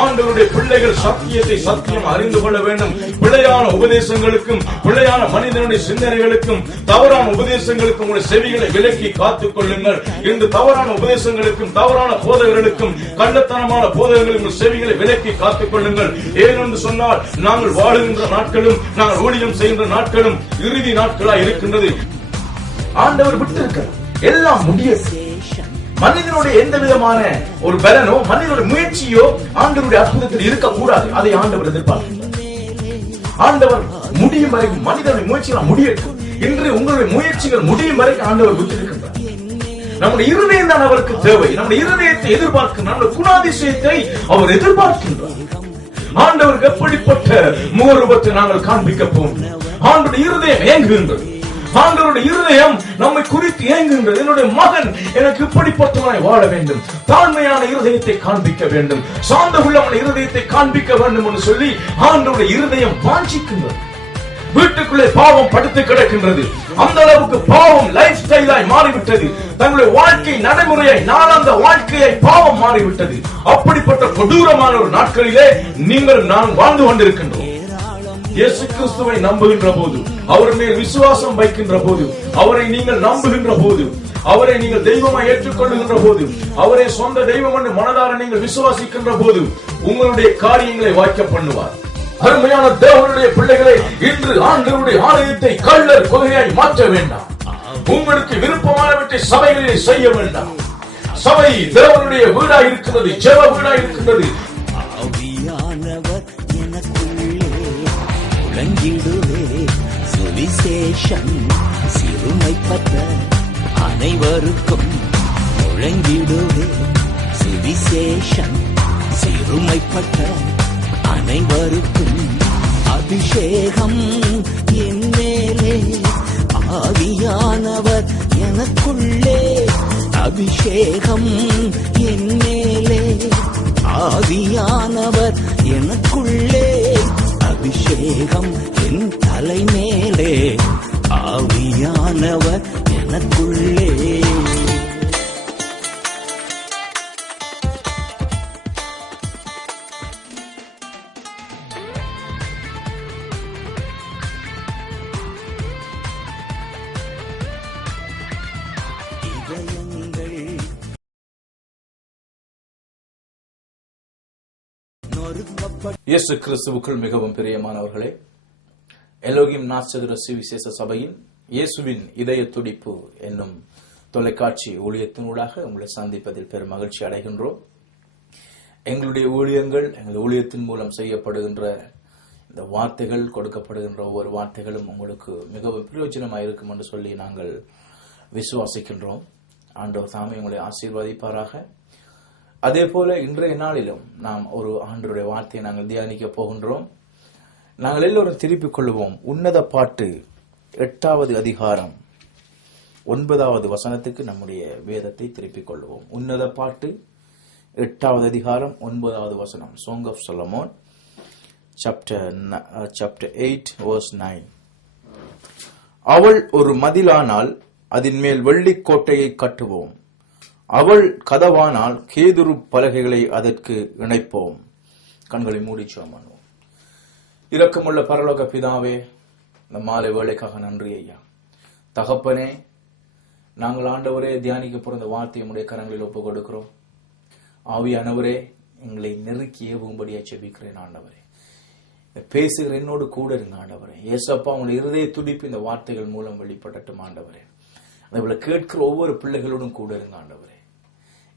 ஆண்டவருடைய பிள்ளைகள் சத்தியத்தை சத்தியம் அறிந்து கொள்ள வேண்டும். பிள்ளையான உபதேசங்களுக்கும் பிள்ளையான மனிதனுடைய சிந்தனைகளுக்கும் தவறான உபதேசங்களுக்கும் உங்களுடைய செவிகளை விலக்கி காத்துக் கொள்ளுங்கள். இந்த தவறான உபதேசங்களுக்கும் தவறான போதகர்களுக்கும் கள்ளத்தனமான போதகர்களுக்கும் செவிகளை விலக்கி காத்துக் கொள்ளுங்கள். ஏனென்று சொன்னால் நாங்கள் வாழுகின்ற நாட்களும் நாங்கள் ஊழியம் செய்கின்ற நாட்களும் இறுதி நாட்களாய் இருக்கின்றது. ஆண்டவர் விட்டிருக்கிறார், எல்லாம் முடியாது. மனிதனுடைய எந்த விதமான ஒரு பலனோ மனிதனுடைய முயற்சியோ ஆண்டவருடைய அற்புதத்தில் இருக்கக்கூடாது. அதை ஆண்டவர் எதிர்பார்க்கிறார். ஆண்டவர் முடியும் வரைக்கும் மனிதனுடைய முயற்சிகள் முடியட்டும். இன்று உங்களுடைய முயற்சிகள் முடியும் வரைக்கும் ஆண்டவர் விட்டிருக்கின்றார். நம்முடைய இருதயம் தான் அவருக்கு தேவை. நம்முடைய இருதயத்தை எதிர்பார்க்கின்ற நம்முடைய குணாதிசயத்தை அவர் எதிர்பார்க்கின்றார். ஆண்டவருக்கு எப்படிப்பட்ட முகரூபத்தை நாங்கள் காண்பிக்க போகிறோம். ஆண்டவருடைய இருதயம் ஏங்குகின்றது. ஆண்டவருடைய இருதயம் நம்மை குறித்து ஏங்குகின்றது. என்னுடைய மகன் எனக்கு இப்படிப்பட்டவனாய் வாழ வேண்டும், தாழ்மையான இருதயத்தை காண்பிக்க வேண்டும், சார்ந்த உள்ளவன இருதயத்தை காண்பிக்க வேண்டும் என்று சொல்லி ஆண்டவருடைய இருதயம் வாஞ்சிக்கின்றது. வீட்டுக்குள்ளே பாவம் படுத்து கிடக்கின்றது. அந்த அளவுக்கு பாவம் லைஃப் ஸ்டைலாய் மாறிவிட்டது. தங்களுடைய வாழ்க்கை நடைமுறையாய் நாளாந்த வாழ்க்கையை பாவம் மாறிவிட்டது. அப்படிப்பட்ட கொடூரமான ஒரு நாட்களிலே நீங்கள் நான் வாழ்ந்து கொண்டிருக்கின்றோம். இயேசு கிறிஸ்துவை நம்புகின்ற போது, அவர் மேல் விசுவாசம் வைக்கின்ற போது, அவரை நீங்கள் நம்புகின்ற போது, அவரை நீங்கள் தெய்வமாய் ஏற்றுக்கொள்ளுகின்ற போது, அவரை சொந்த தெய்வம் என்று மனதார நீங்கள் விசுவாசிக்கின்ற போது உங்களுடைய காரியங்களை வாய்க்க பண்ணுவார். அருமையான தேவனுடைய பிள்ளைகளை, இன்று ஆண்டவருடைய ஆலயத்தை கள்ளர் கொலையாய் மாற்ற வேண்டாம். உங்களுக்கு விருப்பமானவற்றை சபைகளிலே செய்ய வேண்டாம். சபை தேவனுடைய வீடாய் இருக்கிறது, ஜெப வீடாய் இருக்கின்றது. சுவிசேஷம் சிறுமைப்பட்ட அனைவருக்கும் முழங்கிடுவே. சுவிசேஷம் சிறுமைப்பட்ட அனைவருக்கும் அபிஷேகம் என் மேலே, ஆவியானவர் எனக்குள்ளே. அபிஷேகம் என் மேலே, ஆவியானவர் எனக்குள்ளே. அபிஷேகம் என் தலை மேலே, ஆவியானவர் எனக்குள்ளே. இயேசு கிறிஸ்துவுக்குள் மிகவும் பிரியமானவர்களே, எலோகிம் நாசகர சுவிசேஷ சபையின் இயேசுவின் இதய துடிப்பு என்னும் தொலைக்காட்சி ஊழியத்தினூடாக உங்களை சந்திப்பதில் பெரும் மகிழ்ச்சி அடைகின்றோம். எங்களுடைய ஊழியங்கள், எங்கள் ஊழியத்தின் மூலம் செய்யப்படுகின்ற இந்த வார்த்தைகள், கொடுக்கப்படுகின்ற ஒவ்வொரு வார்த்தைகளும் உங்களுக்கு மிகவும் பிரயோஜனமாக இருக்கும் என்று சொல்லி நாங்கள் விசுவாசிக்கின்றோம். ஆண்டவர் தாமே உங்களை ஆசீர்வதிப்பாராக. அதே போல இன்றைய நாளிலும் நாம் ஒரு ஆண்டவருடைய வார்த்தையை நாங்கள் தியானிக்க போகின்றோம். நாங்கள் எல்லோரும் திருப்பிக் கொள்வோம். உன்னத பாட்டு 8வது அதிகாரம் 9வது வசனத்துக்கு நம்முடைய வேதத்தை திருப்பிக் கொள்வோம். உன்னத பாட்டு 8வது அதிகாரம் 9வது வசனம். Song of Solomon chapter 8 verse 9. அவள் ஒரு மதிலானால் அதன் மேல் வெள்ளிக் கோட்டையை கட்டுவோம். அவள் கதவானால் கேதுரு பலகைகளை அதற்கு இணைப்போம். கண்களை மூடி ஜெபம் பண்ணுவோம். இரக்கமுள்ள பரலோக பிதாவே, இந்த மாலை வேளைக்காக நன்றி ஐயா. தகப்பனே, நாங்கள் ஆண்டவரே தியானிக்க போற வார்த்தையை உடைய கரங்களில் ஒப்புக் கொடுக்கிறோம். ஆவியானவரே, எங்களை நெருக்கி ஏவும்படியா செபிக்கிறேன் ஆண்டவரே. பேசுகிற என்னோடு கூட இருங்க ஆண்டவரே. ஏசப்பா, உங்களுடைய இருதய துடிப்பு இந்த வார்த்தைகள் மூலம் வெளிப்படட்டும் ஆண்டவரே. அதேபோல கேட்கிற ஒவ்வொரு பிள்ளைகளோடும் கூட இருங்க ஆண்டவரே.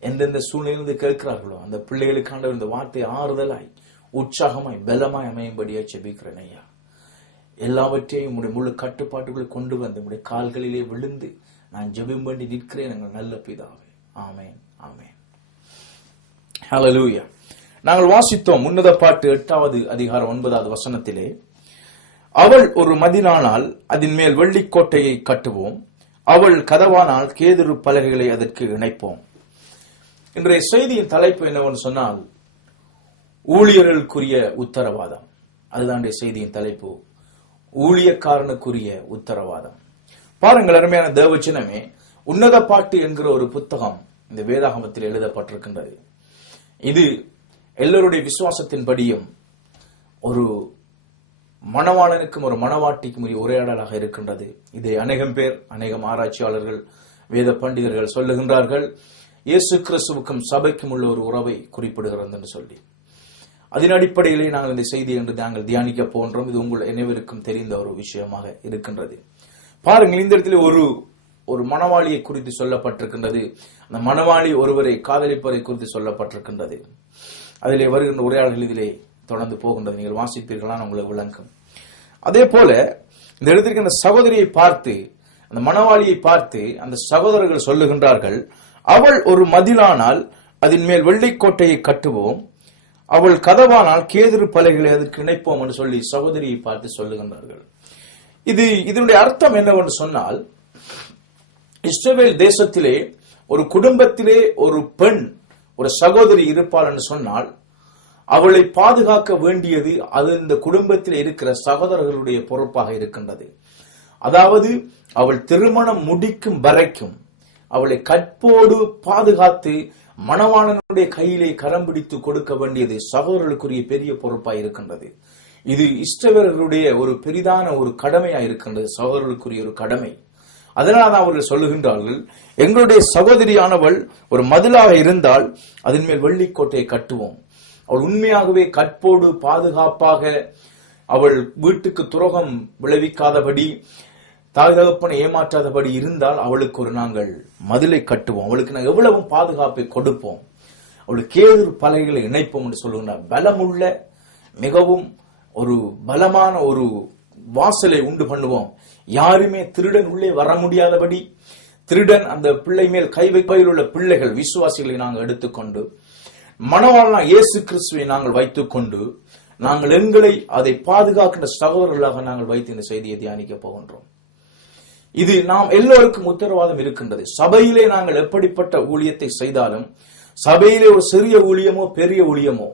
எந்தெந்த சூழ்நிலையிலிருந்து கேட்கிறார்களோ அந்த பிள்ளைகளுக்கு ஆண்டவர் இந்த வார்த்தை ஆறுதலாய், உற்சாகமாய், பலமாய் அமையும்படியா செபிக்கிறேன் ஐயா. எல்லாவற்றையும் உடைய முழு கட்டுப்பாட்டுகளை கொண்டு வந்து உடைய கால்களிலே விழுந்து நான் ஜெபம் பண்ணி நிற்கிறேன் எங்கள் நல்ல பிதாவே. ஆமேன், ஆமேன். ஹல்லேலூயா. நாங்கள் வாசித்தோம் உன்னத பாட்டு 8வது அதிகாரம் 9வது வசனத்திலே, அவள் ஒரு மதிலானால் அதன் மேல் வெள்ளிக்கோட்டையை கட்டுவோம். அவள் கதவானால் கேதுரு பலகைகளை அதற்கு இணைப்போம். இன்றைய செய்தியின் தலைப்பு என்னவென்று சொன்னால், ஊழியர்களுக்குரிய உத்தரவாதம். அதுதான் செய்தியின் தலைப்பு, ஊழியக்காரனுக்குரிய உத்தரவாதம். பாருங்கள் அருமையான தேவச்சனமே, உன்னத பாட்டு என்கிற ஒரு புத்தகம் இந்த வேதாகமத்தில் எழுதப்பட்டிருக்கின்றது. இது எல்லோருடைய விசுவாசத்தின்படியும் ஒரு மணவாளனுக்கும் ஒரு மணவாட்டிக்கும் உரிய உரையாடலாக இருக்கின்றது. இதை அநேகம் ஆராய்ச்சியாளர்கள், வேத பண்டிதர்கள் சொல்லுகின்றார்கள், இயேசு கிறிஸ்துவுக்கும் சபைக்கும் உள்ள ஒரு உறவை குறிப்பிடுகிறது என்று சொல்லி. அதன் அடிப்படையிலே நாங்கள் இந்த செய்தியை என்று நாங்கள் தியானிக்க போன்றோம். இது உங்கள் அனைவருக்கும் தெரிந்த ஒரு விஷயமாக இருக்கின்றது. பாருங்கள், இந்த இடத்துல ஒரு மணவாளியை குறித்து சொல்லப்பட்டிருக்கின்றது. அந்த மணவாளி ஒருவரை காதலிப்பதை குறித்து சொல்லப்பட்டிருக்கின்றது. அதிலே வருகின்ற உரையாடல்கள் இதிலே தொடர்ந்து போகின்றது. நீங்கள் வாசிப்பீர்களா உங்களுக்கு விளங்கும். அதே போல இந்த இடத்திற்கு அந்த சகோதரியை பார்த்து, அந்த மணவாளியை பார்த்து அந்த சகோதரர்கள் சொல்லுகின்றார்கள், அவள் ஒரு மதிலானால் அதன் மேல் வெள்ளைக்கோட்டையை கட்டுவோம், அவள் கதவானால் கேதுரு பலகைகளை அதற்கு இணைப்போம் என்று சொல்லி சகோதரியை பார்த்து சொல்லுகின்றார்கள். இதனுடைய அர்த்தம் என்னவென்று சொன்னால், இஸ்ரவேல் தேசத்திலே ஒரு குடும்பத்திலே ஒரு பெண், ஒரு சகோதரி இருப்பாள் என்று சொன்னால், அவளை பாதுகாக்க வேண்டியது அது இந்த குடும்பத்தில் இருக்கிற சகோதரர்களுடைய பொறுப்பாக இருக்கின்றது. அதாவது அவள் திருமணம் முடிக்கும் வரைக்கும் அவளை கற்போடு பாதுகாத்து மணவாளனுடைய கையிலே கரம் பிடித்து கொடுக்க வேண்டியது சகோதரர்களுக்குரிய பெரிய பொறுப்பாக இருக்கின்றது. இது இஸ்ரவேலர்களுடைய ஒரு பெரிதான ஒரு கடமையா இருக்கின்றது, சகோதரர்களுக்குரிய ஒரு கடமை. அதனால் அவர்கள் சொல்லுகின்றார்கள், எங்களுடைய சகோதரியானவள் ஒரு மதிலாக இருந்தால் அதன் மேல் வெள்ளிக்கோட்டையை கட்டுவோம். அவள் உண்மையாகவே கற்போடு பாதுகாப்பாக அவள் வீட்டுக்கு துரோகம் விளைவிக்காதபடி, தாய் தகப்பனை ஏமாற்றாதபடி இருந்தால் அவளுக்கு ஒரு நாங்கள் மதிலை கட்டுவோம், அவளுக்கு நாங்கள் எவ்வளவு பாதுகாப்பை கொடுப்போம், அவளுக்கு கேதுரு பலகைகளை இணைப்போம் என்று சொல்லுகின்றார். பலமுள்ள மிகவும் ஒரு பலமான ஒரு வாசலை உண்டு பண்ணுவோம். யாருமே திருடன் உள்ளே வர முடியாதபடி, திருடன் அந்த பிள்ளை மேல் கை வைப்பதில் உள்ள பிள்ளைகள் விசுவாசிகளை நாங்கள் எடுத்துக்கொண்டு, மணவாளனா இயேசு கிறிஸ்துவை நாங்கள் வைத்துக் கொண்டு, நாங்கள் எங்களை அதை பாதுகாக்கின்ற சகோதரர்களாக நாங்கள் வைத்து இந்த செய்தியை தியானிக்க போகின்றோம். இது நாம் எல்லோருக்கும் உத்தரவாதம் இருக்கின்றது. சபையிலே நாங்கள் எப்படிப்பட்ட ஊழியத்தை செய்தாலும், சபையிலே ஒரு சிறிய ஊழியமோ பெரிய ஊழியமோ,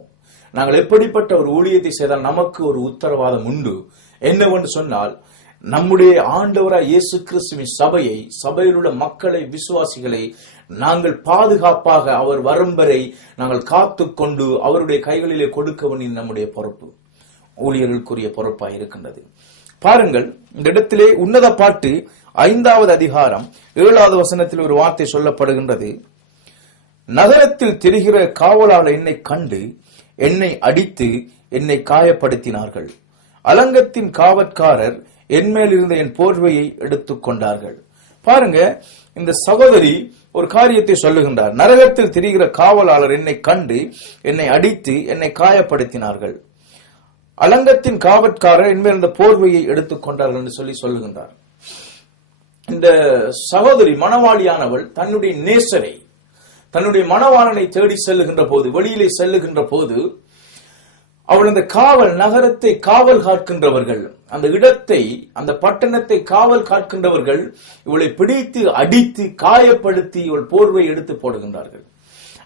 நாங்கள் எப்படிப்பட்ட ஒரு ஊழியத்தை செய்தால் நமக்கு ஒரு உத்தரவாதம் உண்டு. என்னவென்று சொன்னால், நம்முடைய ஆண்டவராய் இயேசு கிறிஸ்துவின் சபையை, சபையில் உள்ள மக்களை, விசுவாசிகளை நாங்கள் பாதுகாப்பாக அவர் வரும் வரை நாங்கள் காத்துக்கொண்டு அவருடைய கைகளிலே கொடுக்க வேண்டியது நம்முடைய பொறுப்பு, ஊழியர்களுக்குரிய பொறுப்பாக இருக்கின்றது. பாருங்கள், இந்த இடத்திலே உன்னத பாட்டு 5வது அதிகாரம் 7வது வசனத்தில் ஒரு வார்த்தை சொல்லப்படுகின்றது. நகரத்தில் திரிகிற காவலாளர் என்னை கண்டு என்னை அடித்து என்னை காயப்படுத்தினார்கள், அலங்கத்தின் காவற்காரர் என்மேல் இருந்த என் போர்வையை எடுத்துக் கொண்டார்கள். பாருங்க, இந்த சகோதரி ஒரு காரியத்தை சொல்லுகின்றார். நரகத்தில் திரிகிற காவலாளர் என்னை கண்டு என்னை அடித்து என்னை காயப்படுத்தினார்கள், அலங்கத்தின் காவற்காரர் என்மேல் இருந்த போர்வையை எடுத்துக் கொண்டார்கள் என்று சொல்லி சொல்லுகின்றார். இந்த சகோதரி மணவாளியானவள் தன்னுடைய நேசரை, தன்னுடைய மணவாளனை தேடி செல்லுகின்ற போது, வெளியிலே செல்லுகின்ற போது, அவள் அந்த காவல் நகரத்தை காவல் காக்கின்றவர்கள், அந்த இடத்தை, அந்த பட்டணத்தை காவல் காக்கின்றவர்கள் இவளை பிடித்து அடித்து காயப்படுத்தி இவள் போர்வை எடுத்து போடுகின்றார்கள்.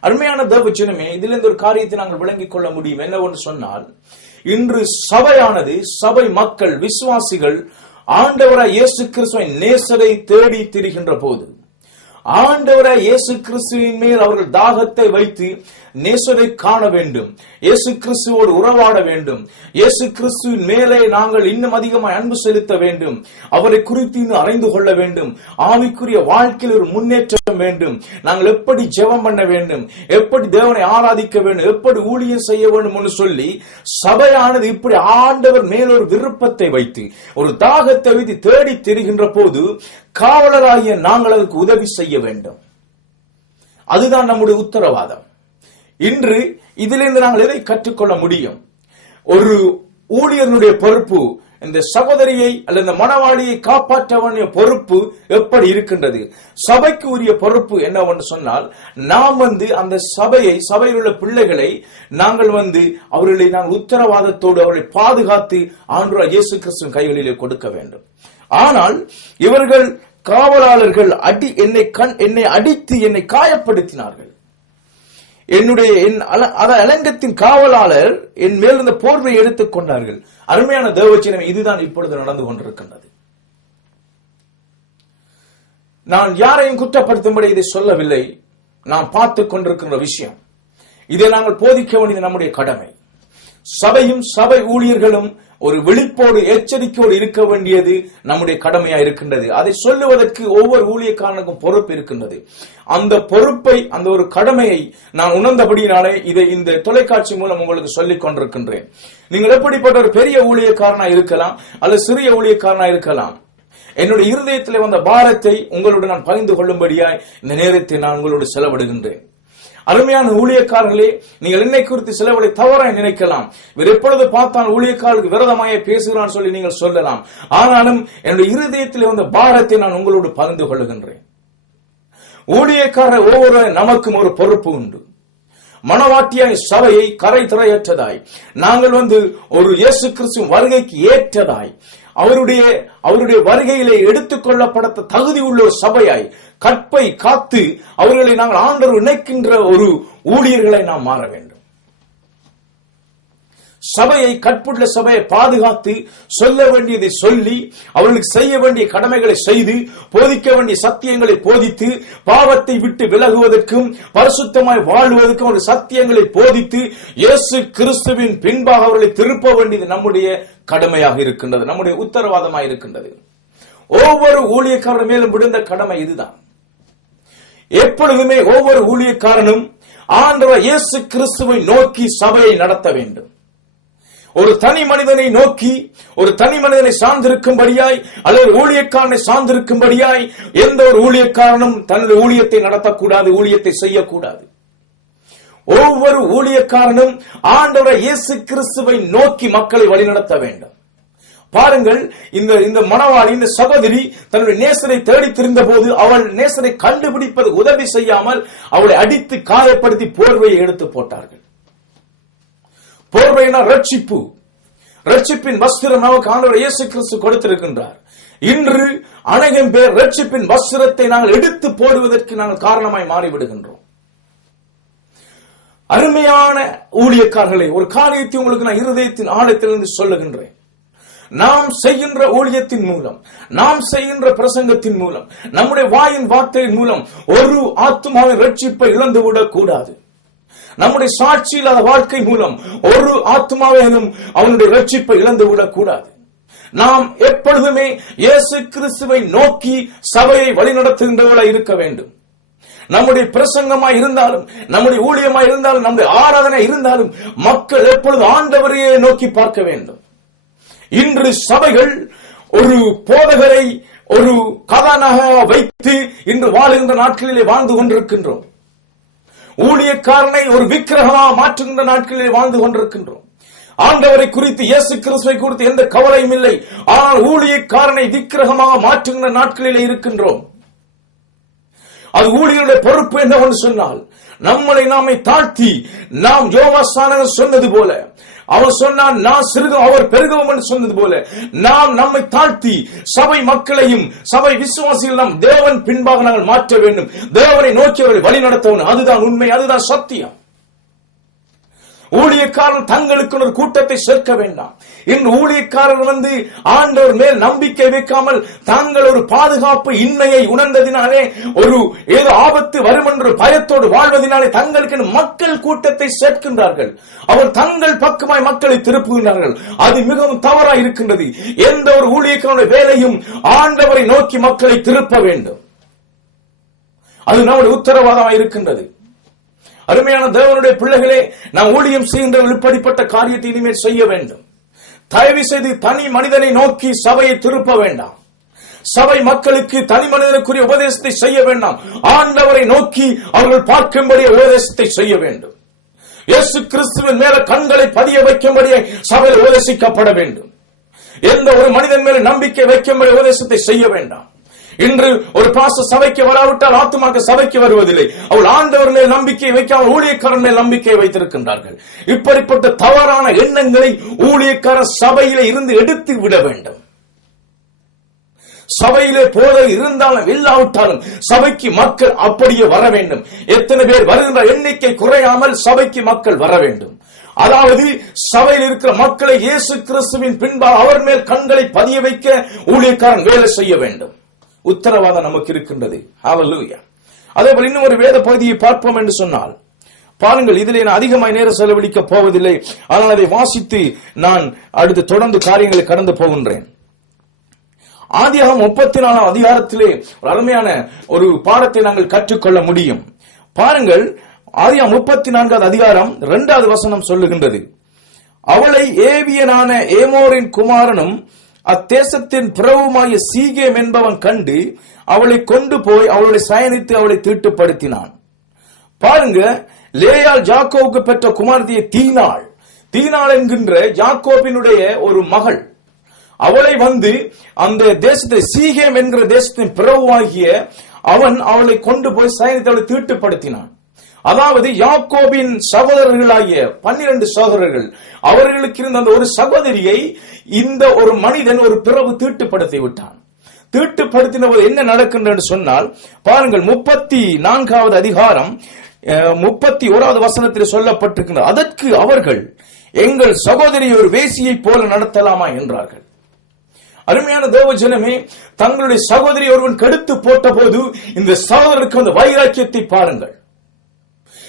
அருமையான தேவஜனமே, இதிலிருந்து ஒரு காரியத்தை நாங்கள் விளங்கிக் கொள்ள முடியும். என்னவென்று சொன்னால், இன்று சபையானது, சபை மக்கள், விசுவாசிகள் ஆண்டவராய் இயேசு கிறிஸ்துவின் நேசரை தேடி திரிகின்ற போது, ஆண்டவராய் இயேசு கிறிஸ்துவின் மேல் அவர்கள் தாகத்தை வைத்து நேசரை காண வேண்டும், இயேசு கிறிஸ்துவோடு உறவாட வேண்டும், இயேசு கிறிஸ்துவின் மேலே நாங்கள் இன்னும் அதிகமாக அன்பு செலுத்த வேண்டும், அவரை குறித்து இன்னும் அறிந்து கொள்ள வேண்டும், ஆவிக்குரிய வாழ்க்கையில் ஒரு முன்னேற்றம் வேண்டும், நாங்கள் எப்படி ஜெபம் பண்ண வேண்டும், எப்படி தேவனை ஆராதிக்க வேண்டும், எப்படி ஊழியம் செய்ய வேண்டும் என்று சொல்லி சபையானது இப்படி ஆண்டவர் மேல் ஒரு விருப்பத்தை வைத்து, ஒரு தாகத்தை வைத்து தேடி திரிகின்ற போது, காவலராகிய நாங்கள் அதற்கு உதவி செய்ய வேண்டும். அதுதான் நம்முடைய உத்தரவாதம். இன்று இதிலிருந்து நாங்கள் எதை கற்றுக்கொள்ள முடியும்? ஒரு ஊழியர்களுடைய பொறுப்பு, இந்த சகோதரியை அல்லது இந்த மணவாளியை காப்பாற்ற வேண்டிய பொறுப்பு எப்படி இருக்கின்றது? சபைக்கு உரிய பொறுப்பு என்னவென்று சொன்னால், நாம் அந்த சபையில் உள்ள பிள்ளைகளை நாங்கள் அவர்களை நாங்கள் உத்தரவாதத்தோடு அவர்களை பாதுகாத்து ஆண்டவராகிய இயேசு கிறிஸ்துவின் கைகளிலே கொடுக்க வேண்டும். ஆனால் இவர்கள் காவலாளர்கள் என்னை அடித்து என்னை காயப்படுத்தினார்கள், அலங்கத்தின் காவலாளர் என் மேல் இருந்த போர்வை எடுத்துக் கொண்டார்கள். அருமையான தேவச்சனம், இதுதான் இப்பொழுது நடந்து கொண்டிருக்கின்றது. நான் யாரையும் குற்றப்படுத்தும்படி இதை சொல்லவில்லை, நாம் பார்த்துக் கொண்டிருக்கின்ற விஷயம். இதை நாங்கள் போதிக்க வேண்டியது நம்முடைய கடமை. சபையும் சபை ஊழியர்களும் ஒரு விழிப்போடு எச்சரிக்கையோடு இருக்க வேண்டியது நம்முடைய கடமையா இருக்கின்றது. அதை சொல்லுவதற்கு ஒவ்வொரு ஊழியக்காரனுக்கும் பொறுப்பு இருக்கின்றது. அந்த பொறுப்பை, அந்த ஒரு கடமையை நான் உணர்ந்தபடியினாலே இதை இந்த தொலைக்காட்சி மூலம் உங்களுக்கு சொல்லிக் கொண்டிருக்கின்றேன். நீங்கள் எப்படிப்பட்ட ஒரு பெரிய ஊழியக்காரனா இருக்கலாம் அல்லது சிறிய ஊழியக்காரனா இருக்கலாம், என்னுடைய இருதயத்தில் வந்த பாரத்தை உங்களோடு நான் பகிர்ந்து கொள்ளும்படியாய் இந்த நேரத்தை நான் உங்களோடு செலவிடுகின்றேன். அருமையான ஊழியக்காரர்களே, நீங்கள் என்னை குறித்து சிலவரை தவறாய் நினைக்கலாம். இவர் எப்பொழுது பார்த்தால் ஊழியக்காரர்களுக்கு விரதமாய பேசுகிறான் சொல்லி நீங்கள் சொல்லலாம். ஆனாலும் என்னுடைய இருதயத்தில் வந்த பாரத்தை நான் உங்களோடு பகிர்ந்து கொள்ளுகின்றேன். ஊழியக்காரர் ஒவ்வொரு நமக்கும் ஒரு பொறுப்பு உண்டு. மணவாட்டியாய் சபையை கரை திரையற்றதாய் நாங்கள் ஒரு இயேசு கிறிஸ்துவின் வருகைக்கு ஏற்றதாய் அவருடைய வருகையிலே எடுத்துக் கொள்ளப்பட தகுதி உள்ள ஒரு சபையாய் கற்பை காத்து அவர்களை நாங்கள் ஆண்டவர் இணைக்கின்ற ஒரு ஊழியர்களை நாம் மாற வேண்டும். சபையை, கற்புள்ள சபையை பாதுகாத்து சொல்ல வேண்டியதை சொல்லி அவர்களுக்கு செய்ய வேண்டிய கடமைகளை செய்து போதிக்க வேண்டிய சத்தியங்களை போதித்து பாவத்தை விட்டு விலகுவதற்கும் பரிசுத்தமாய் வாழ்வதற்கும் ஒரு சத்தியங்களை போதித்து இயேசு கிறிஸ்துவின் பின்பாக அவர்களை திருப்ப வேண்டியது நம்முடைய கடமையாக இருக்கின்றது, நம்முடைய உத்தரவாதமாக இருக்கின்றது. ஒவ்வொரு ஊழியக்காரன் மேலும் விழுந்த கடமை இதுதான். எப்பொழுதுமே ஒவ்வொரு ஊழியக்காரனும் ஆண்டவர் இயேசு கிறிஸ்துவை நோக்கி சபையை நடத்த வேண்டும். ஒரு தனி மனிதனை நோக்கி, ஒரு தனி மனிதனை சார்ந்திருக்கும்படியாய் அல்லது ஊழியக்காரனை சார்ந்திருக்கும்படியாய் எந்த ஒரு ஊழியக்காரனும் தன்னுடைய ஊழியத்தை நடத்தக்கூடாது, ஊழியத்தை செய்யக்கூடாது. ஒவ்வொரு ஊழியக்காரனும் ஆண்டவர் இயேசு கிறிஸ்துவை நோக்கி மக்களை வழிநடத்த வேண்டும். பாருங்கள், இந்த மணவாளி, இந்த சகோதரி தன்னுடைய நேசரை தேடி திரிந்த போது அவள் நேசரை கண்டுபிடிப்பது உதவி செய்யாமல் அவளை அடித்து காயப்படுத்தி போர்வையை எடுத்து போட்டார்கள். போர்வையினா ரட்சிப்பு, ரட்சிப்பின் வஸ்திரம் நமக்கு ஆண்டவர் இயேசு கிறிஸ்து கொடுத்திருக்கின்றார். இன்று அநேகம் பேர் ரட்சிப்பின் வஸ்திரத்தை நாங்கள் எடுத்து போடுவதற்கு நாங்கள் காரணமாய் மாறிவிடுகின்றோம். அருமையான ஊழியக்காரர்களே, ஒரு காரியத்தை உங்களுக்கு நான் இருதயத்தின் ஆழத்திலிருந்து சொல்லுகின்றேன். நாம் செய்கின்ற ஊழியத்தின் மூலம், நாம் செய்கின்ற பிரசங்கத்தின் மூலம், நம்முடைய வாயின் வார்த்தையின் மூலம் ஒரு ஆத்துமாவின் ரட்சிப்பை இழந்துவிடக் கூடாது. நம்முடைய சாட்சி இல்லாத வாழ்க்கை மூலம் ஒரு ஆத்மாவையும் அவனுடைய ரட்சிப்பை இழந்துவிடக் கூடாது. நாம் எப்பொழுதுமே இயேசு கிறிஸ்துவை நோக்கி சபையை வழிநடத்துகின்றவர்களாக இருக்க வேண்டும். நம்முடைய பிரசங்கமாய் இருந்தாலும், நம்முடைய ஊழியமாய் இருந்தாலும், நம்முடைய ஆராதனை இருந்தாலும் மக்கள் எப்பொழுது ஆண்டவரையே நோக்கி பார்க்க வேண்டும். இன்று சபைகள் ஒரு போதகரை ஒரு கதாநாயகனாக வைத்து இன்று வாழுகின்ற நாட்களிலே வாழ்ந்து கொண்டிருக்கின்றோம். ஊழியக்காரனை ஒரு விக்கிரகமாக மாற்றுகின்ற நாட்களிலே வாழ்ந்து கொண்டிருக்கின்றோம். ஆண்டவரை குறித்து, இயேசு கிறிஸ்துவை குறித்து எந்த கவலையும் இல்லை. ஆனால் ஊழியக்காரனை விக்கிரகமாக மாற்றுகின்ற நாட்களிலே இருக்கின்றோம். அது ஊழியருடைய பொறுப்பு என்னவென்று சொன்னால், நம்மளை நாமே தாழ்த்தி, நாம் யோவான் சொன்னது போல, அவர் சொன்னார், நான் சிறுகும் அவர் பெருகவும் என்று சொன்னது போல, நாம் நம்மை தாழ்த்தி சபை மக்களையும் சபை விசுவாசிகள் நாம் தேவன் பின்பாக நாங்கள் மாற்ற வேண்டும். தேவனை நோக்கி அவரை வழி நடத்த வேண்டும். அதுதான் உண்மை, அதுதான் சத்தியம். ஊழியக்காரன் தங்களுக்கு ஒரு கூட்டத்தை சேர்க்க வேண்டாம். இன்று ஊழியக்காரர் ஆண்டவர் மேல் நம்பிக்கை வைக்காமல் தாங்கள் ஒரு பாதுகாப்பு இன்மையை உணர்ந்ததினாலே, ஒரு ஏதோ ஆபத்து வரும் என்ற பயத்தோடு வாழ்வதனாலே தங்களுக்கு மக்கள் கூட்டத்தை சேர்க்கின்றார்கள். அவர் தங்கள் பக்கமாய் மக்களை திருப்புகின்றார்கள். அது மிகவும் தவறாய் இருக்கின்றது. எந்த ஒரு ஊழியக்காரனுடைய வேலையும் ஆண்டவரை நோக்கி மக்களை திருப்ப வேண்டும். அது நம்முடைய உத்தரவாதமாக இருக்கின்றது. அருமையான தேவனுடைய பிள்ளைகளே, நாம் ஊழியம் செய்கின்ற இப்படிப்பட்ட காரியத்தை இனிமேல் செய்ய வேண்டும். தயவு செய்து தனி மனிதனை நோக்கி சபையை திருப்ப வேண்டாம். சபை மக்களுக்கு தனி மனிதனுக்குரிய உபதேசத்தை செய்ய வேண்டாம். ஆண்டவரை நோக்கி அவர்கள் பார்க்கும்படி உபதேசத்தை செய்ய வேண்டும். இயேசு கிறிஸ்துவின் மேல கண்களை பதிய வைக்கும்படியே சபையில் உபதேசிக்கப்பட வேண்டும். எந்த ஒரு மனிதன் மேல நம்பிக்கை வைக்கும்படி உபதேசத்தை செய்ய வேண்டாம். இன்று ஒரு பாஸ்டர் சபைக்கு வராவிட்டால் ஆத்துமாக்க சபைக்கு வருவதில்லை. அவள் ஆண்டவர் மேல் நம்பிக்கை வைக்காமல் ஊழியக்காரன் மேல் நம்பிக்கை வைத்திருக்கின்றார்கள். இப்படிப்பட்ட தவறான எண்ணங்களை ஊழியக்காரர் சபையிலே இருந்து எடுத்து விட வேண்டும். சபையிலே போதை இருந்தாலும் இல்லாவிட்டாலும் சபைக்கு மக்கள் அப்படியே வர வேண்டும். எத்தனை பேர் வருகின்ற எண்ணிக்கை குறையாமல் சபைக்கு மக்கள் வர வேண்டும். அதாவது சபையில் இருக்கிற மக்களை இயேசு கிறிஸ்துவின் பின்பாக அவர் மேல் கண்களை பதிய வைக்க ஊழியக்காரன் வேலை செய்ய வேண்டும். உத்தரவாதம் நமக்கு இருக்கின்றது. ஹல்லேலூயா. அதேபோல் இன்னும் ஒரு வேத பகுதியை பார்ப்போம் என்று சொன்னால், பாருங்கள், இதிலே நான் அதிகமாய் நேரம் செலவழிக்க போவதில்லை. ஆனால் அதை வாசித்து நான் அடுத்து தொடர்ந்து காரியங்களை கடந்து போகின்றேன். ஆதியாகமம் 34 அதிகாரத்திலே ஒரு அருமையான ஒரு பாடத்தை நாங்கள் கற்றுக்கொள்ள முடியும். பாருங்கள், ஆதியாகமம் 34 அதிகாரம் 2வது வசனம் சொல்லுகின்றது, அவளை ஏவியனான ஏமோரின் குமாரனும் அத்தேசத்தின் பிரபுமாகிய சீகேம் என்பவன் கண்டு அவளை கொண்டு போய் அவளுடைய சயனித்து அவளை தீட்டுப்படுத்தினான். பாருங்க, லேயாள் யாக்கோவுக்கு பெற்ற குமாரத்தியை தீனாள் என்கின்ற யாக்கோபினுடைய ஒரு மகள், அவளை வந்து அந்த தேசத்தை சீகேம் என்கிற தேசத்தின் பிரபுவாகிய அவன் அவளை கொண்டு போய் சயனித்து அவளை தீட்டுப்படுத்தினான். அதாவது யாக்கோபின் சகோதரர்களாகிய 12 சகோதரர்கள், அவர்களுக்கு இருந்த அந்த ஒரு சகோதரியை இந்த ஒரு மனிதன் ஒரு பிரபு தீட்டுப்படுத்தி விட்டான். தீட்டுப்படுத்தின போது என்ன நடக்கின்றது சொன்னால், பாருங்கள் 34வது அதிகாரம் 31வது வசனத்தில் சொல்லப்பட்டிருக்கின்றது, அதற்கு அவர்கள் எங்கள் சகோதரி ஒரு வேசியை போல நடத்தலாமா என்றார்கள். அருமையான தேவ ஜனமே, தங்களுடைய சகோதரி ஒருவன் கெடுத்து போட்ட போது இந்த சகோதரருக்கு அந்த வைராக்கியத்தை பாருங்கள்.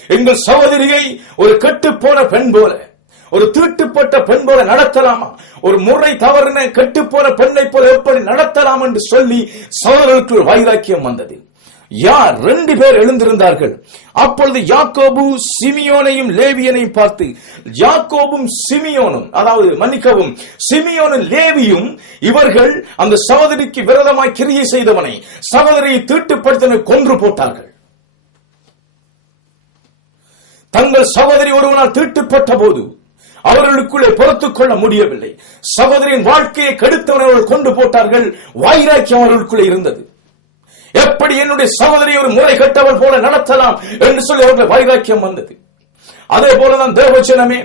எங்கள் சகோதரியை ஒரு கெட்டு போன பெண் போல, ஒரு தீட்டுப்பட்ட பெண் போல நடத்தலாமா, ஒரு முறை தவறின கெட்டு போன பெண்ணை போல எப்படி நடத்தலாம் என்று சொல்லி சகோதரருக்கு ஒரு வைராக்கியம் வந்தது. யார்? 2 பேர் எழுந்திருந்தார்கள். அப்பொழுது யாக்கோபு சிமியோனையும் லேவியனையும் பார்த்து, யாக்கோபும் சிமியோனும், அதாவது மன்னிக்கவும், சிமியோனும் லேவியும் இவர்கள் அந்த சகோதரிக்கு விரோதமாய் கிரியை செய்தவனை, சகோதரியை தீட்டுப்படுத்தின கொன்று போட்டார்கள். தங்கள் சகோதரி ஒருவனால் தீட்டுப்பட்ட போது அவர்களுக்குள்ளே பொறுத்துக் கொள்ள முடியவில்லை. சகோதரியின் வாழ்க்கையை கெடுத்தவனை அவர்கள் கொண்டு போட்டார்கள். வைராக்கியம் அவர்களுக்குள்ளே இருந்தது. எப்படி என்னுடைய சகோதரி ஒரு முறை கட்டவள் போல நடத்தலாம் என்று சொல்லி அவர்கள் வைராக்கியம் வந்தது. அதே போலதான் தேவஜனமே,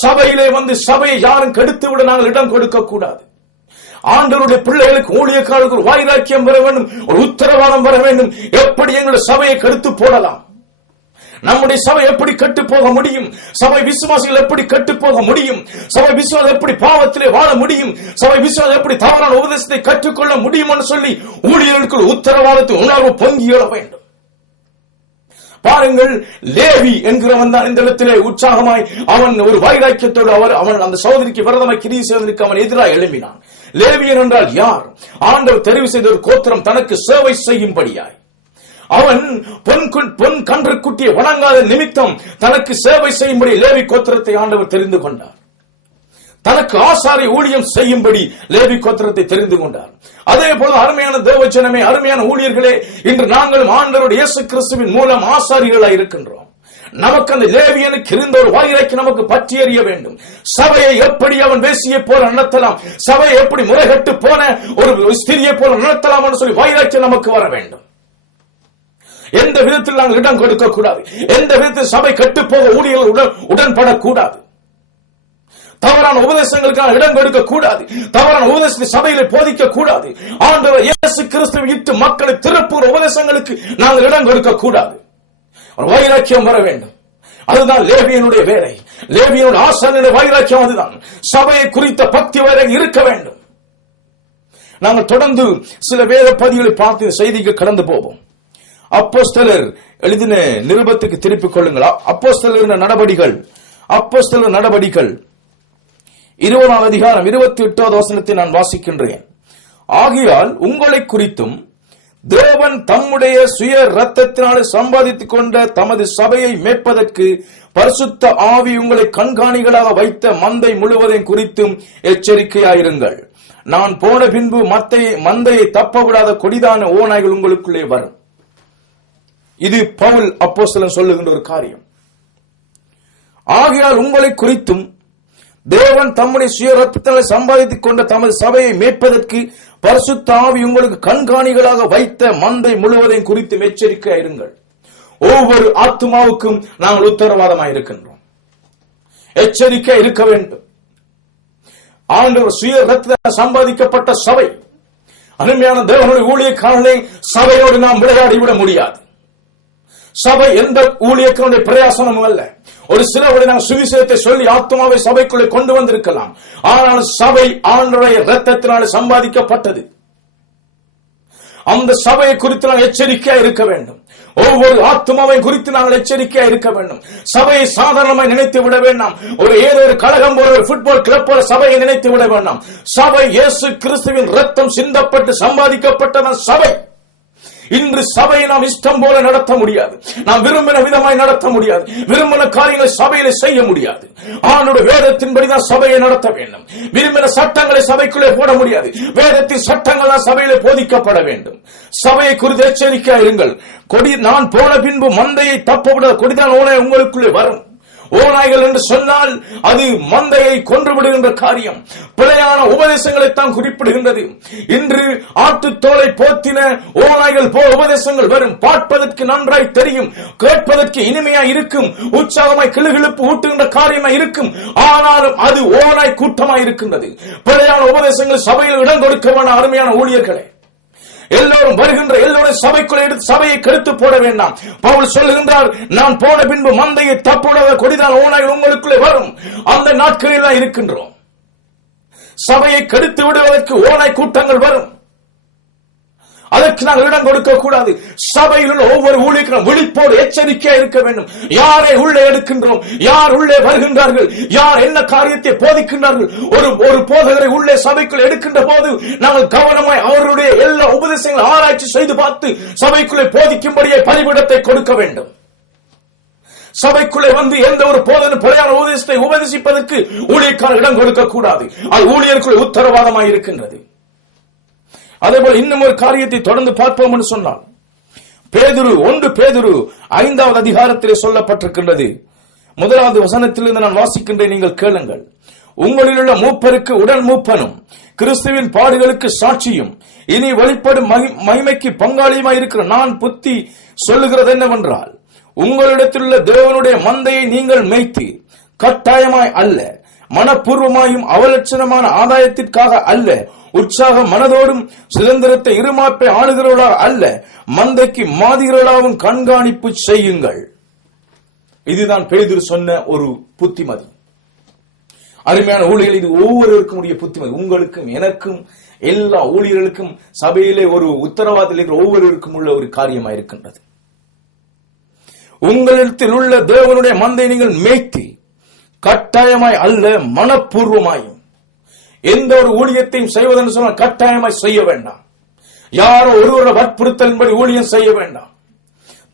சபையிலே வந்து சபையை யாரும் கெடுத்து விட நாங்கள் இடம் கொடுக்க கூடாது. ஆண்டவருடைய பிள்ளைகளுக்கு, ஊழியக்காரர்களுக்கு ஒரு வைராக்கியம் வர வேண்டும், ஒரு உத்தரவாதம் வர வேண்டும். எப்படி எங்களுடைய சபையை கெடுத்து போடலாம், நம்முடைய சபை எப்படி கெட்டு போக முடியும், சபை விசுவாசிகள் எப்படி கெட்டு போக முடியும், சபை விசுவாசம் எப்படி பாவத்திலே வாழ முடியும், சபை விசுவாசம் எப்படி தவறான உபதேசத்தை கற்றுக்கொள்ள முடியும் என்று சொல்லி ஊழியர்களுக்கு உத்தரவாதத்தை உணர்வு பொங்கி எழ வேண்டும். பாருங்கள், லேவி என்கிறவன் தான் இந்த இடத்திலே உற்சாகமாய் அவன் ஒரு வைராக்கியத்தோடு அவன் அந்த சகோதரிக்கு விரதமாய் கிரியை செய்வதற்கு அவன் எதிராக எழும்பினான். லேவியன் என்றால் யார்? ஆண்டவர் தெரிவு செய்த ஒரு கோத்திரம் தனக்கு சேவை செய்யும்படியாய். அவன் பொன் கன்றுக்குட்டியை வணங்காத நிமித்தம் தனக்கு சேவை செய்யும்படி லேவி கோத்திரத்தை ஆண்டவர் தெரிந்து கொண்டார். தனக்கு ஆசாரி ஊழியம் செய்யும்படி லேவி கோத்திரத்தை தெரிந்து கொண்டார். அதே போல அருமையான தேவஜனமே, அருமையான ஊழியர்களே, இன்று நாங்களும் ஆண்டவருடைய இயேசு கிறிஸ்துவின் மூலம் ஆசாரிகளாய் இருக்கின்றோம். நமக்கு அந்த லேவியனுக்கு இருந்த ஒரு வைராக்கி நமக்கு பற்றி எறிய வேண்டும். சபையை எப்படி அவன் வேசியை போல நடத்தலாம், சபையை எப்படி முறைகட்டு போன ஒரு ஸ்திரியை போல நடத்தலாம் என்று சொல்லி வைராக்கியம் நமக்கு வர வேண்டும். எந்த விதத்தில் நாங்கள் இடம் கொடுக்க கூடாது, எந்த விதத்தில் சபை கெட்டு போக ஊழியர்கள் உடன்படக்கூடாது, தவறான உபதேசங்களுக்கு இடம் கொடுக்க கூடாது, தவறான உபதேசத்தை சபையிலே போதிக்க கூடாது. ஆண்டவர் இயேசு கிறிஸ்துவை இட்டு மக்களை திருப்புகிற உபதேசங்களுக்கு நாங்கள் இடம் கொடுக்க கூடாது. வைராக்கியம் வர வேண்டும். அதுதான் லேவியனுடைய வேலை, லேவியனுடைய ஆசாரியனுடைய வைராக்கியம் அதுதான். சபையை குறித்த பக்தி வைராக்கியம் இருக்க வேண்டும். நாங்கள் தொடர்ந்து சில வேத பதிவுகளை பார்த்து செய்திக்கு கடந்து போவோம். அப்போஸ்தலர் எழுதின நிருபத்துக்கு திருப்பிக் கொள்ளுங்கள். அப்போஸ்தலர் நடபடிகள் 20ஆம் அதிகாரம் 28வது வசனத்தை நான் வாசிக்கின்றேன். ஆகையால் உங்களை குறித்தும் தேவன் தம்முடைய சுய இரத்தத்தினாலே சம்பாதித்துக் கொண்ட தமது சபையை மேய்ப்பதற்கு பரிசுத்த ஆவி உங்களை கண்காணிகளாக வைத்த மந்தை முழுவதையும் குறித்தும் எச்சரிக்கையாயிருங்கள். நான் போன பின்பு மந்தையை தப்பவிடாத கொடிதான ஓநாய்கள் உங்களுக்குள்ளே வரும். இது பவுல் அப்போஸ்தலன் சொல்லுகின்ற ஒரு காரியம். ஆகையால் உங்களை குறித்தும் தேவன் தம்முடைய சுய இரத்தத்தினாலே சம்பாதித்துக் கொண்ட தமது சபையை மேய்ப்பதற்கு பரிசுத்த ஆவி உங்களுக்கு கண்காணிகளாக வைத்த மந்தை முழுவதையும் குறித்து எச்சரிக்கையாயிருங்கள். ஒவ்வொரு ஆத்துமாவுக்கும் நாங்கள் உத்தரவாதமாக இருக்கின்றோம். எச்சரிக்கை இருக்க வேண்டும். ஆண்டவர் சுய இரத்தத்தால் சம்பாதிக்கப்பட்ட சபை, அருமையான தேவனுடைய ஊழியக்காரர்களை சபையோடு நாம் விளையாடிவிட முடியாது. சபை எந்த ஊழியக்காரனுடைய பிரயாசனமும் அல்ல. ஒரு சிலவரை நாம் சுவிசேஷத்தை சொல்லி ஆத்மாவை சபைக்குள்ளே கொண்டு வந்திருக்கலாம். ஆனால் சபை ஆண்டவருடைய இரத்தத்தினாலே சம்பாதிக்கப்பட்டது. அந்த சபையை குறித்து நாம் எச்சரிக்கையா இருக்க வேண்டும். ஒவ்வொரு ஆத்மாவை குறித்து நாங்கள் எச்சரிக்கையா இருக்க வேண்டும். சபையை சாதாரணமாய் நினைத்து விட வேண்டாம். ஏதோ ஒரு கழகம் போல, ஒரு ஃபுட்பால் கிளப் போல சபையை நினைத்து விட வேண்டாம். சபை இயேசு கிறிஸ்துவின் ரத்தம் சிந்தப்பட்டு சம்பாதிக்கப்பட்ட சபை. இன்று சபையை நாம் இஷ்டம் போல நடத்த முடியாது. நாம் விரும்பின விதமாய் நடத்த முடியாது. விரும்பின காரியங்களை சபையில செய்ய முடியாது. ஆண்டவருடைய வேதத்தின்படிதான் சபையை நடத்த வேண்டும். விரும்பின சட்டங்களை சபைக்குள்ளே போட முடியாது. வேதத்தின் சட்டங்கள் தான் சபையிலே போதிக்கப்பட வேண்டும். சபையை குறித்து எச்சரிக்கையா இருங்கள். கொடி நான் போன பின்பு மந்தையை தப்பவிட கொடிதான் ஓனாய் உங்களுக்குள்ளே வரும். ஓநாய்கள் என்று சொன்னால் அது மந்தையை கொன்று விடுகின்ற காரியம். பிழையான உபதேசங்களைத்தான் குறிப்பிடுகின்றது. இன்று ஆட்டுத்தோலை போத்தின ஓநாய்கள் போல் உபதேசங்கள் வரும். பார்ப்பதற்கு நன்றாய் தெரியும், கேட்பதற்கு இனிமையாய் இருக்கும், உற்சாகமாய் கிளுகிழுப்பு ஊட்டுகின்ற காரியமாய் இருக்கும். ஆனாலும் அது ஓநாய் கூட்டமாய் இருக்கின்றது. பிழையான உபதேசங்கள் சபையில் இடம் கொடுக்க வேண்டாம். அருமையான ஊழியர்களே, எல்லோரும் வருகின்ற எல்லோரும் சபைக்குள்ளே எடுத்து சபையை கெடுத்து போட வேண்டாம். பவுல் சொல்லுகின்றார், நான் போன பின்பு மந்தையை தப்புடாத கொடிதான் ஓநாய் உங்களுக்குள்ளே வரும். அந்த நாட்களில் தான் இருக்கின்றோம். சபையை கெடுத்து விடுவதற்கு ஓநாய் கூட்டங்கள் வரும். அதற்கு நாங்கள் இடம் கொடுக்க கூடாது. சபையில் உள்ள ஒவ்வொரு ஊழியர்களும் விழிப்போடு எச்சரிக்கையா இருக்க வேண்டும். யாரை உள்ளே எடுக்கின்றோம், யார் உள்ளே வருகின்றார்கள், யார் என்ன காரியத்தை போதிக்கின்றார்கள். ஒரு போதகரை உள்ளே சபைக்குள் எடுக்கின்ற போது நாங்கள் கவனமாய் அவருடைய எல்லா உபதேசங்களும் ஆராய்ச்சி செய்து பார்த்து சபைக்குள்ளே போதிக்கும்படியே பரிவிடத்தை கொடுக்க வேண்டும். சபைக்குள்ளே வந்து எந்த ஒரு போதனை பிழையான உபதேசத்தை உபதேசிப்பதற்கு ஊழியக்காரர் இடம் கொடுக்க கூடாது. அது ஊழியருக்குள்ளே உத்தரவாதமாய் இருக்கின்றது. அதேபோல இன்னும் ஒரு காரியத்தை தொடர்ந்து பார்ப்போம் என்று சொன்னால், ஒன்று பேதுரு 5வது அதிகாரத்திலே சொல்லப்பட்டிருக்கின்றது. 1வது வசனத்திலிருந்து நான் வாசிக்கின்றேன், நீங்கள் கேளுங்கள். உங்களில் உள்ள மூப்பருக்கு உடன் மூப்பனும் கிறிஸ்துவின் பாடுகளுக்கு சாட்சியும் இனி வெளிப்படும் மகிமைக்கு பங்காளியுமாய் இருக்கிற நான் புத்தி சொல்லுகிறது என்னவென்றால், உங்களிடத்தில் உள்ள தேவனுடைய மந்தையை நீங்கள் மேய்த்து கட்டாயமாய் அல்ல, மனப்பூர்வமாயும் அவலட்சணமான ஆதாயத்திற்காக அல்ல, உற்சாக மனதோடும் சுதந்திரத்தை இருமாப்பை ஆளுகிறவர்களாக அல்ல, மந்தைக்கு மாதிகளாகவும் கண்காணிப்பு செய்யுங்கள். இதுதான் பேதுரு சொன்ன ஒரு புத்திமதி. அருமையான ஊழியர்கள், இது ஒவ்வொருவருக்கும் உடைய புத்திமதி. உங்களுக்கும் எனக்கும் எல்லா ஊழியர்களுக்கும் சபையிலே ஒரு உத்தரவாதத்தில் இருக்கிற ஒவ்வொருவருக்கும் உள்ள ஒரு காரியமாக இருக்கின்றது. உங்களிடத்தில் உள்ள தேவனுடைய மந்தை நீங்கள் மேய்த்து கட்டாயமாய் அல்ல, மனப்பூர்வமாயும். எந்த ஒரு ஊழியத்தையும் செய்வதென்று சொன்னால் கட்டாயமாய் செய்ய வேண்டாம். யாரோ ஒருவருடைய வற்புறுத்தலின்படி ஊழியம் செய்ய வேண்டாம்.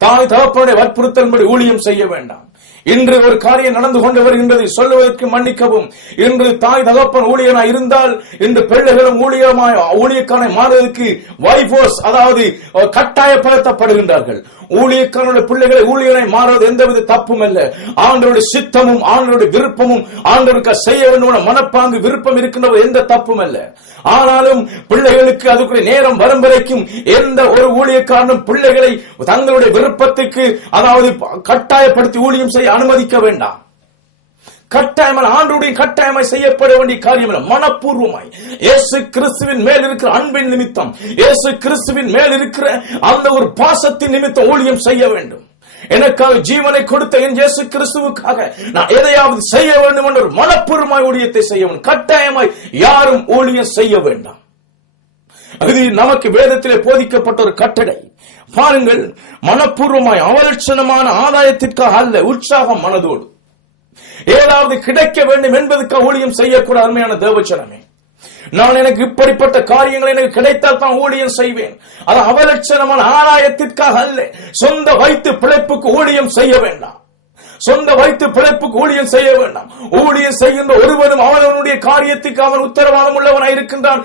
தாய் தகப்பனுடைய வற்புறுத்தலின்படி ஊழியம் செய்ய வேண்டாம். இன்று ஒரு காரியம் நடந்து கொண்டு வருகின்றது, சொல்லுவதற்கு மன்னிக்கவும். இன்று தாய் தகப்பன் ஊழியனாய் இருந்தால் இன்று பிள்ளைகளும் ஊழியக்கான மாறுவதற்கு வைஃபோர்ஸ், அதாவது கட்டாயப்படுத்தப்படுகின்றார்கள். ஊழியக்காரனுடைய பிள்ளைகளை ஊழியனாய் மாறுவது எந்தவித தப்பும் அல்ல. ஆண்டவருடைய சித்தமும் ஆண்டவருடைய விருப்பமும் ஆண்டவருக்கு செய்ய வேண்டும் மனப்பாங்கு விருப்பம் இருக்கின்ற எந்த தப்பும் அல்ல. ஆனாலும் பிள்ளைகளுக்கு அதுக்குரிய நேரம் வரும் வரைக்கும் எந்த ஒரு ஊழியக்காரனும் பிள்ளைகளை தங்களுடைய விருப்பத்துக்கு, அதாவது கட்டாயப்படுத்தி ஊழியம் செய்ய அனுமதிக்க வேண்டாம். கட்டாயமான ஆண்டவருடைய கட்டாயமாய் செய்யப்பட வேண்டிய காரியம் அல்ல, மனப்பூர்வமாய் இயேசு கிறிஸ்துவின் மேல் இருக்கிற அன்பின் நிமித்தம், இயேசு கிறிஸ்துவின் மேல் இருக்கிற அந்த ஒரு பாசத்தின் நிமித்தம் ஊழியம் செய்ய வேண்டும். எனக்காக ஜீவனை கொடுத்த என் இயேசு கிறிஸ்துவுக்காக நான் எதையாவது செய்ய வேண்டும் என்ற மனப்பூர்வமாய் ஊழியத்தை செய்ய வேண்டும். கட்டாயமாய் யாரும் ஊழியம் செய்ய வேண்டாம். அது நமக்கு வேதத்திலே போதிக்கப்பட்ட ஒரு கட்டளை. பாருங்கள், மனப்பூர்வமாய் அவலட்சணமான ஆதாயத்திற்காக அல்ல, உற்சாகம் மனதோடு ஏதாவது கிடைக்க வேண்டும் என்பதற்காக ஊழியம் செய்யக்கூட. அருமையான தேவச்சனமே, நான் எனக்கு இப்படிப்பட்ட காரியங்கள் எனக்கு கிடைத்தால் தான் ஊழியம் செய்வேன். அது அவலட்சணமான ஆதாயத்திற்காக அல்ல. சொந்த வயிற்று பிழைப்புக்கு ஊழியம் செய்ய வேண்டாம். சொந்த வயிற்று பிழைப்புக்கு ஊழியம் செய்ய வேண்டாம். ஊழியம் செய்கின்ற ஒருவனும் அவனவனுடைய காரியத்துக்கு அவன் உத்தரவாதம் உள்ளவனாய் இருக்கின்றான்.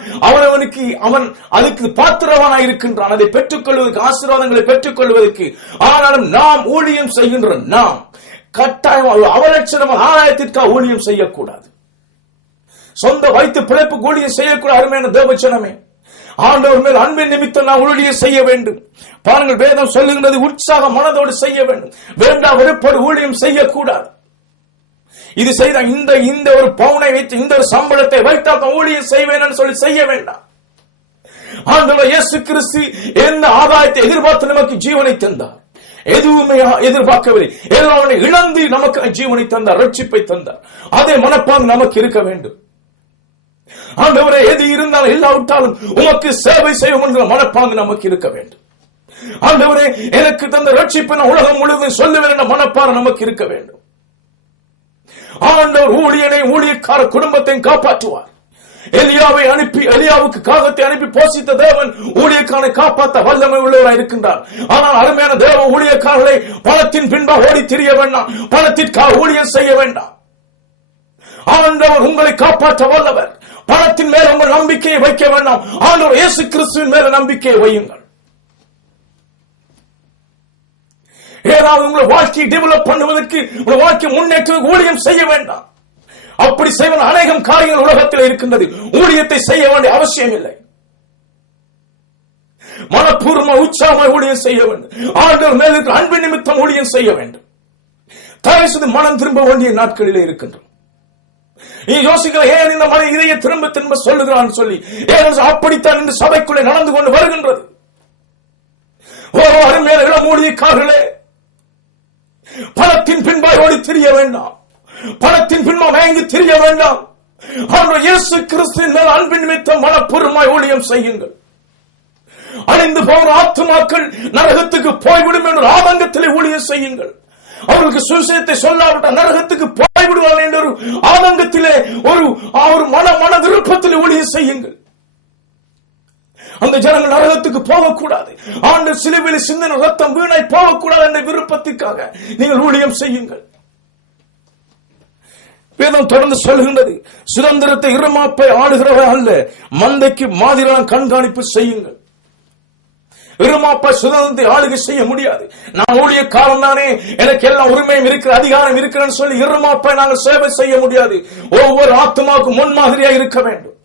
அவன் அதுக்கு பாத்திரவானாய் இருக்கின்றான், அதை பெற்றுக் கொள்வதற்கு, ஆசீர்வாதங்களை பெற்றுக் கொள்வதற்கு. ஆனாலும் நாம் ஊழியம் செய்கின்ற நாம் கட்டாயம் அவலட்சணமான ஆதாயத்திற்காக ஊழியம் செய்யக்கூடாது. சொந்த வயிற்று பிழைப்புக்கு ஊழியம் செய்யக்கூடாது. அருமையான தேவச்சனமே, ஆண்டவர் மேல் அன்பின் நிமித்தம் நாம் ஊழியம் செய்ய வேண்டும். பாருங்கள், வேதம் சொல்லுகின்றது உற்சாக மனதோடு செய்ய வேண்டும். வேண்டாம் வெறுப்போடு ஊழியம் செய்யக்கூடாது. இது செய்த இந்த ஒரு பவுனை வைத்து, இந்த ஒரு சம்பளத்தை வைத்தால் தான் ஊழியம் செய்வேன் என்று சொல்லி செய்ய வேண்டாம். ஆண்டவர் இயேசு கிறிஸ்து என்ன ஆதாயத்தை எதிர்பார்த்து நமக்கு ஜீவனை தந்தார்? எதுவுமே எதிர்பார்க்கவில்லை. எல்லாமே இழந்து நமக்கு ஜீவனை தந்தார், ரட்சிப்பை தந்தார். அதே மனப்பாங்கு நமக்கு இருக்க வேண்டும். ஆண்டவரே, எது இருந்தாலும் இல்லாவிட்டாலும் உமக்கு சேவை செய்வோம் என்கிற மனப்பாங்கு நமக்கு இருக்க வேண்டும். ஆண்டவரே, எனக்கு தந்த ரட்சிப்பை நான் உலகம் முழுவதும் சொல்லுவேன் என்ற மனப்பாறை நமக்கு இருக்க வேண்டும். ஆண்டவர் ஊழியனை ஊழியக்கார குடும்பத்தை காப்பாற்றுவார். எலியாவை அனுப்பி, எலியாவுக்கு காகத்தை அனுப்பி போஷித்த தேவன் ஊழியக்காரனை காப்பாற்ற வல்லமை உள்ளவராய் இருக்கின்றார். ஆனால் அருமையான தேவ ஊழியக்காரர்களை பணத்தின் பின்பாக ஓடி திரிய வேண்டாம், பணத்திற்காக ஊழியம் செய்ய வேண்டாம். ஆண்டவர் உங்களை காப்பாற்ற வல்லவர். பணத்தின் மேல உங்கள் நம்பிக்கையை வைக்க வேண்டாம், ஆண்டவர் இயேசு கிறிஸ்துவின் மேல நம்பிக்கையை வையுங்கள். ஏதாவது உங்களை வாழ்க்கையை டெவலப் பண்ணுவதற்கு, உங்கள் வாழ்க்கை முன்னேற்ற ஊழியம் செய்ய வேண்டாம். அப்படி செய்வன அநேகம் காரியங்கள் உலகத்தில் இருக்கின்றது. ஊழியத்தை செய்ய வேண்டிய அவசியம் இல்லை. மனப்பூர்வ உற்சாகமாக ஊழியம் செய்ய வேண்டும். ஆண்டவர் மேல் இருக்கிற அன்பு நிமித்தம் ஊழியம் செய்ய வேண்டும். தயவு மனம் திரும்ப வேண்டிய நாட்களிலே இருக்கின்றோம். நீ யோசிக்கிற, ஏன் இந்த மன இதையே திரும்ப திரும்ப சொல்லுகிறான் சொல்லி, அப்படித்தான் இந்த சபைக்குள்ளே நடந்து கொண்டு வருகின்றது. ஓ அருமையான இளம் ஊழியக்காரர்களே, பணத்தின் பின்பாய் ஓடி திரிய வேண்டாம், பணத்தின் பின்பா மயங்கி திரிய வேண்டாம். ஆண்டவர் இயேசு கிறிஸ்துவின் மேல் அன்பு நிமித்தம் மனப்பூர்வமாய் ஊழியம் செய்யுங்கள். அழிந்து போகிற ஆத்துமாக்கள் நரகத்துக்கு போய்விடும் என்ற ஆதங்கத்திலே ஊழியம் செய்யுங்கள். அவர்களுக்கு சுவிசேஷத்தை சொல்லாவிட்டால் நரகத்துக்கு போய்விடுவார்கள் என்ற ஒரு ஆதங்கத்திலே, ஒரு மன விருப்பத்திலே ஊழியம் செய்யுங்கள். அந்த ஜனங்கள் நரகத்துக்கு போகக்கூடாது, ஆண்டு சிலுவையில் சிந்தின ரத்தம் வீணாய் போகக்கூடாது என்ற விருப்பத்திற்காக நீங்கள் ஊழியம் செய்யுங்கள். வேதம் தொடர்ந்து சொல்கின்றது, சுதந்திரத்தை இருமாப்பை ஆளுகிறவர் அல்ல, மந்தைக்கு மாதிரியான கண்காணிப்பு செய்யுங்கள். இருமாப்பை சுதந்திரத்தை ஆளுகை செய்ய முடியாது. நான் ஊழியக்காரன் தானே, எனக்கு எல்லா உரிமையும் இருக்கிற, அதிகாரம் இருக்கிறேன்னு சொல்லி இருமாப்பை நாங்கள் சேவை செய்ய முடியாது. ஒவ்வொரு ஆத்மாவுக்கும் முன்மாதிரியாக இருக்க வேண்டும்.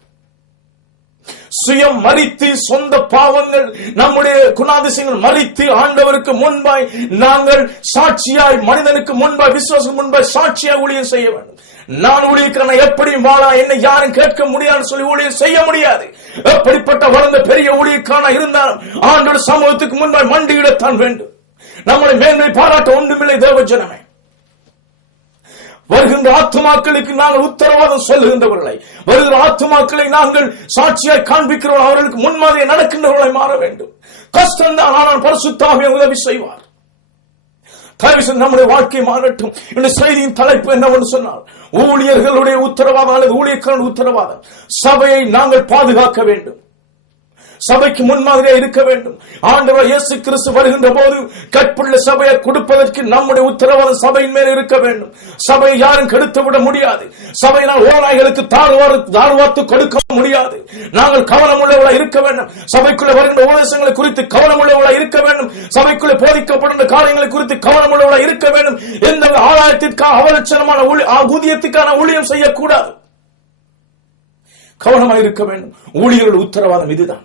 சுயம் மரித்து, சொந்த பாவங்கள், நம்முடைய குணாதிசயங்கள் மரித்து, ஆண்டவருக்கு முன்பாய் நாங்கள் சாட்சியாய், மனிதனுக்கு முன்பாய், விசுவாசம் முன்பாய் சாட்சியாய் ஊழியம் செய்ய வேண்டும். நான் ஊழியக்காரன் எப்படி வாழா, என்னை யாரும் கேட்க முடியாது சொல்லி ஊழியம் செய்ய முடியாது. எப்படிப்பட்ட வளர்ந்த பெரிய ஊழியக்காரனா இருந்தாலும் ஆண்டவர் சமூகத்துக்கு முன்பாய் மண்டியிடத்தான் வேண்டும். நம்முடைய மேன்மை பாராட்ட ஒன்றுமில்லை தேவஜனமே. வருகின்ற ஆத்துமாக்களுக்கு நாங்கள் உத்தரவாதம் சொல்லுகின்றவர்களை, வருகிற ஆத்துமாக்களை நாங்கள் சாட்சியாய் காண்பிக்கிறவர்கள், அவர்களுக்கு முன்மாதிரியை நடக்கின்றவர்களை மாற வேண்டும். கஷ்டம்தான், ஆனால் பரிசுத்த ஆவியானவர் உதவி செய்வார். நம்முடைய வாழ்க்கை மாறட்டும். இந்த செய்தியின் தலைப்பு என்னவென்று சொன்னால், ஊழியர்களுடைய உத்தரவாதம் அல்லது ஊழியக்காரன் உத்தரவாதம். சபையை நாங்கள் பாதுகாக்க வேண்டும், சபைக்கு முன்மாதிரியாக இருக்க வேண்டும். ஆண்டவர் இயேசு கிறிஸ்து வருகின்ற போது கற்புள்ள சபையை கொடுப்பதற்கு நம்முடைய உத்தரவாதம் சபையின் மேல் இருக்க வேண்டும். சபையை யாரும் கெடுத்து விட முடியாது. சபையினால் ஓநாய்களுக்கு தாழ்வார்த்து கொடுக்க முடியாது. நாங்கள் கவனம் உள்ளவர்களாக இருக்க வேண்டும். சபைக்குள்ள வருகின்ற உபதேசங்களை குறித்து கவனம் உள்ளவர்களாக இருக்க வேண்டும். சபைக்குள்ள போதிக்கப்படுகின்ற காரியங்களை குறித்து கவனம் உள்ளவர்களாக இருக்க வேண்டும். எந்த ஆதாயத்திற்கான அவலட்சணமான ஊதியத்துக்கான ஊழியம் செய்யக்கூடாது. கவனமாக இருக்க வேண்டும். ஊழியர்கள் உத்தரவாதம் இதுதான்.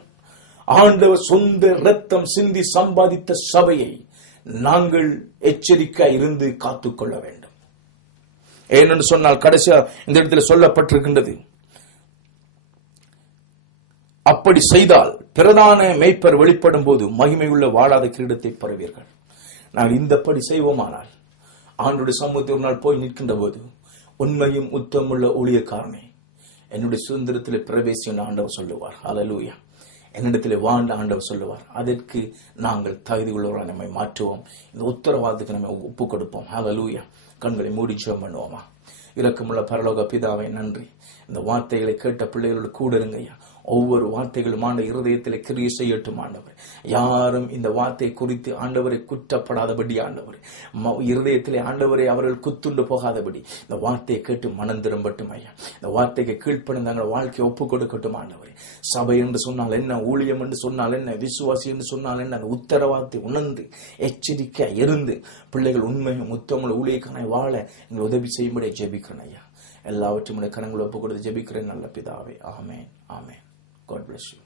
ஆண்டவர் சொந்த ரத்தம் சிந்தி சம்பாதித்த சபையை நாங்கள் எச்சரிக்கையாக இருந்து காத்துக்கொள்ள வேண்டும். ஏனென்று சொன்னால், கடைசியா இந்த இடத்தில் சொல்லப்பட்டிருக்கின்றது, அப்படி செய்தால் பிரதான மேய்ப்பர் வெளிப்படும் போது மகிமையுள்ள வாழாத கிரீடத்தை பெறுவீர்கள். நாங்கள் இந்தப்படி செய்வோமானால் ஆண்டுடைய சமூகத்தை ஒரு நாள் போய் நிற்கின்ற போது, உண்மையும் உத்தமுள்ள ஊழியக்காரனே, என்னுடைய சுதந்திரத்தில் பிரவேசியும் ஆண்டவர் சொல்லுவார். அல்லேலூயா. என்னிடத்தில் வாழ்ந்த ஆண்டவர் சொல்லுவார். அதற்கு நாங்கள் தகுதி உள்ளவராக நம்மை மாற்றுவோம். இந்த உத்தரவாதத்துக்கு நம்ம ஒப்பு கொடுப்போம். அல்லேலூயா. கண்களை மூடி ஜெபம் பண்ணுவோமா? இரக்கமுள்ள பரலோக பிதாவே, நன்றி. இந்த வார்த்தைகளை கேட்ட பிள்ளைகளோடு கூட இருங்கய்யா. ஒவ்வொரு வார்த்தைகளும் ஆண்ட இருதயத்திலே கிரியை செய்யட்டும் ஆண்டவர். யாரும் இந்த வார்த்தை குறித்து ஆண்டவரை குற்றப்படாதபடி ஆண்டவர் இருதயத்திலே ஆண்டவரை அவர்கள் குத்துண்டு போகாதபடி இந்த வார்த்தையை கேட்டு மனம் திரும்பட்டும் ஐயா. இந்த வார்த்தைக்கு கீழ்ப்பணிந்து தங்கள் வாழ்க்கையை ஒப்புக் கொடுக்கட்டும் ஆண்டவரே. சபை என்று சொன்னால் என்ன, ஊழியம் என்று சொன்னால் என்ன, விசுவாசி என்று சொன்னால் என்ன, அந்த உத்தரவாதத்தை உணர்ந்து எச்சரிக்கை இருந்து பிள்ளைகள் உண்மையும் உத்தமுள்ள ஊழியக்கான வாழ எங்கள் உதவி செய்யும்படி ஜெபிக்கிறேன் ஐயா. எல்லாவற்றும் கரங்களை ஒப்புக் கொடுத்து ஜெபிக்கிறேன் நல்ல பிதாவே. ஆமேன், ஆமேன். God bless you.